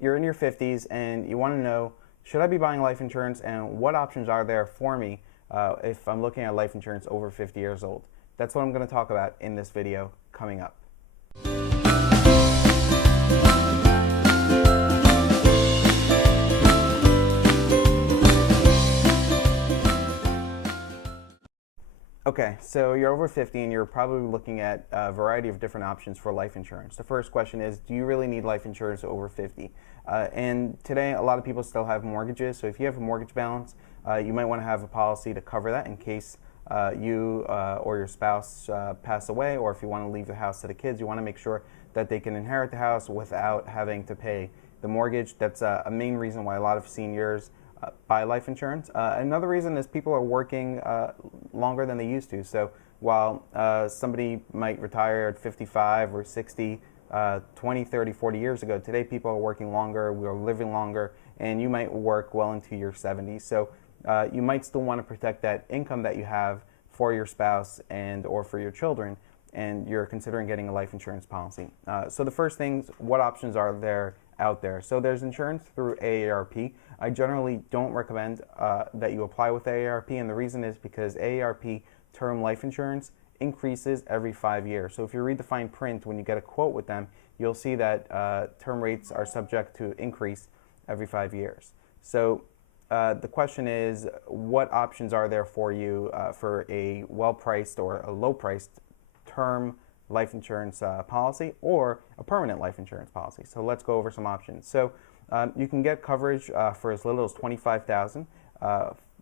you're in your 50s and you want to know, should I be buying life insurance and what options are there for me if I'm looking at life insurance over 50 years old? That's what I'm going to talk about in this video coming up. Okay, so you're over 50 and you're probably looking at a variety of different options for life insurance. The first question is, do you really need life insurance over 50? And today, a lot of people still have mortgages, so if you have a mortgage balance, you might want to have a policy to cover that in case you or your spouse pass away, or if you want to leave the house to the kids, you want to make sure that they can inherit the house without having to pay the mortgage. That's a main reason why a lot of seniors buy life insurance. Another reason is people are working longer than they used to. So while somebody might retire at 55 or 60, 20, 30, 40 years ago, today people are working longer, we are living longer, and you might work well into your 70s. So you might still want to protect that income that you have for your spouse and or for your children, and you're considering getting a life insurance policy. So the first things, what options are there out there? So there's insurance through AARP. I generally don't recommend that you apply with AARP, and the reason is because AARP term life insurance increases every 5 years. So if you read the fine print when you get a quote with them, you'll see that term rates are subject to increase every 5 years. So the question is, what options are there for you for a well-priced or a low-priced term life insurance policy or a permanent life insurance policy? So let's go over some options. So you can get coverage for as little as $25,000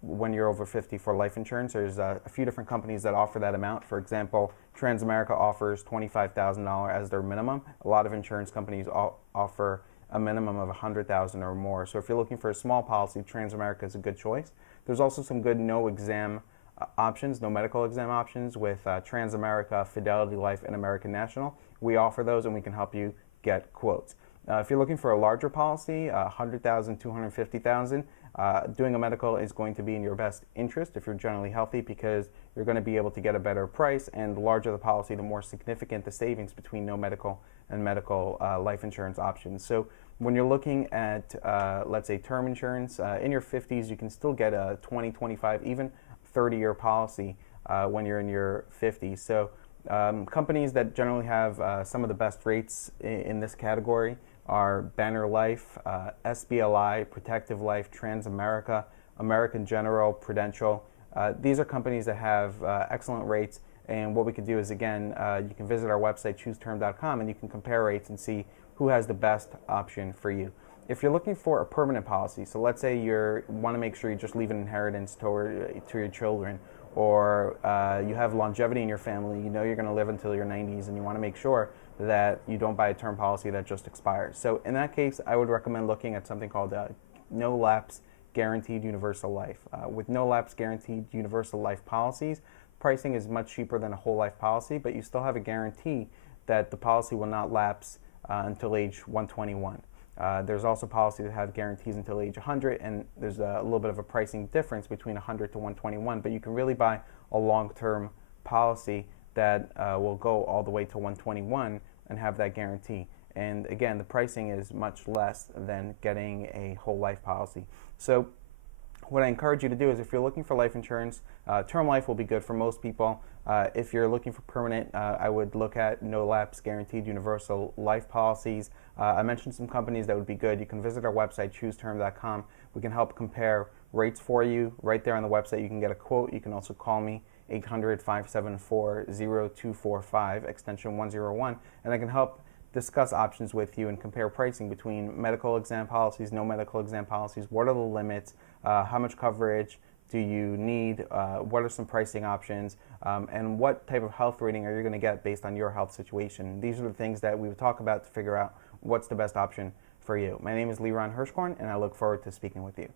when you're over 50 for life insurance. There's a few different companies that offer that amount. For example, Transamerica offers $25,000 as their minimum. A lot of insurance companies offer a minimum of $100,000 or more. So if you're looking for a small policy, Transamerica is a good choice. There's also some good no exam options, no medical exam options with Transamerica, Fidelity Life, and American National. We offer those and we can help you get quotes. If you're looking for a larger policy, $100,000, $250,000, doing a medical is going to be in your best interest if you're generally healthy, because you're going to be able to get a better price, and the larger the policy, the more significant the savings between no medical and medical life insurance options. So when you're looking at, let's say, term insurance, in your 50s, you can still get a 20, 25, even 30-year policy when you're in your 50s. So companies that generally have some of the best rates in this category are Banner Life, SBLI, Protective Life, Transamerica, American General, Prudential. These are companies that have excellent rates, and what we could do is, again, you can visit our website, chooseterm.com, and you can compare rates and see who has the best option for you. If you're looking for a permanent policy, so let's say you want to make sure you just leave an inheritance to your children, or you have longevity in your family, you know you're going to live until your 90s, and you want to make sure that you don't buy a term policy that just expires. So in that case, I would recommend looking at something called No Lapse Guaranteed Universal Life. With No Lapse Guaranteed Universal Life policies, pricing is much cheaper than a whole life policy, but you still have a guarantee that the policy will not lapse until age 121. There's also policies that have guarantees until age 100, and there's a little bit of a pricing difference between 100 to 121, but you can really buy a long-term policy that will go all the way to 121 and have that guarantee. And again, the pricing is much less than getting a whole life policy. So what I encourage you to do is, if you're looking for life insurance, term life will be good for most people. If you're looking for permanent, I would look at No Lapse Guaranteed Universal Life policies. I mentioned some companies that would be good. You can visit our website, chooseterm.com. We can help compare rates for you. Right there on the website, you can get a quote. You can also call me, 800-574-0245, extension 101, and I can help discuss options with you and compare pricing between medical exam policies, no medical exam policies. What are the limits? How much coverage do you need? What are some pricing options? And what type of health rating are you going to get based on your health situation? These are the things that we would talk about to figure out what's the best option for you. My name is Leron Hirschkorn, and I look forward to speaking with you.